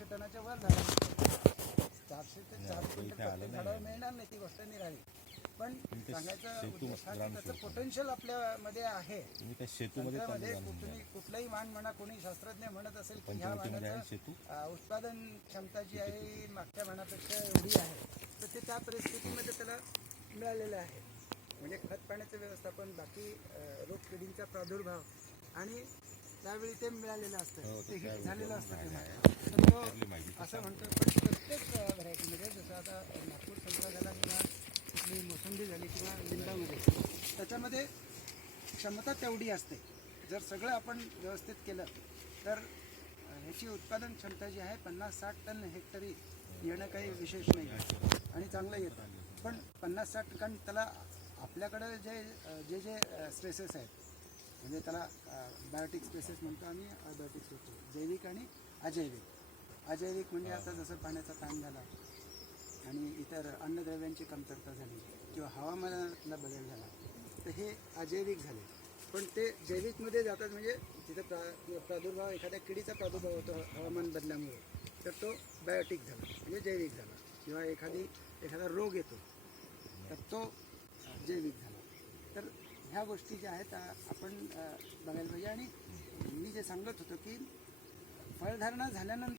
400 टनाच्या वर झाडं निघतात. 400 ते 400 क्विंटल प्रत्येक झाडावर मिळणार नाही, ती गोष्ट निराळी. पण सांगायचं उद्देश हा की त्याचं पोटेन्शियल आपल्यामध्ये आहे. तंत्रामध्ये कुठलाही मान म्हणा, कोणी शास्त्रज्ञ म्हणत असेल की ह्या मानाचं उत्पादन क्षमता जी आहे ही मागच्या मानापेक्षा एवढी आहे, तर ते त्या परिस्थितीमध्ये त्याला मिळालेलं आहे. म्हणजे खत पाण्याचं व्यवस्थापन, बाकी रोग किडींचा प्रादुर्भाव आणि त्यावेळी ते मिळालेलं असतं, ते हिट झालेलं असतं तेव्हा. तर तो असं म्हणतो. पण प्रत्येक व्हरायटीमध्ये जसं आता नागपूर संत्रा झाला किंवा कुठली मोसंबी झाली किंवा लिंबामध्ये, त्याच्यामध्ये क्षमता तेवढी असते. जर सगळं आपण व्यवस्थित केलं तर ह्याची उत्पादन क्षमता जी आहे 50-60 टन हेक्टरी येणं काही विशेष नाही आणि चांगलं येतं. पण 50-60 टन त्याला आपल्याकडं जे जे स्ट्रेसेस आहेत, म्हणजे त्याला बायोटिक स्पेसेस म्हणतो आम्ही, अबायोटिक म्हणतो, जैविक आणि अजैविक. अजैविक म्हणजे आता जसं पाण्याचा ताण झाला आणि इतर अन्नद्रव्यांची कमतरता झाली किंवा हवामानातला बदल झाला, तर हे अजैविक झाले. पण ते जैविकमध्ये जातात, म्हणजे तिथं प्रादुर्भाव, एखाद्या किडीचा प्रादुर्भाव होतो हवामान बदलामुळे, तर तो बायोटिक झाला म्हणजे जैविक झाला. किंवा एखादा रोग येतो तर तो जैविक झाला. तर ह्या गोष्टी ज्या आहेत आपण बघायला पाहिजे. आणि मी जे सांगत होतो की फळधारणा झाल्यानंतर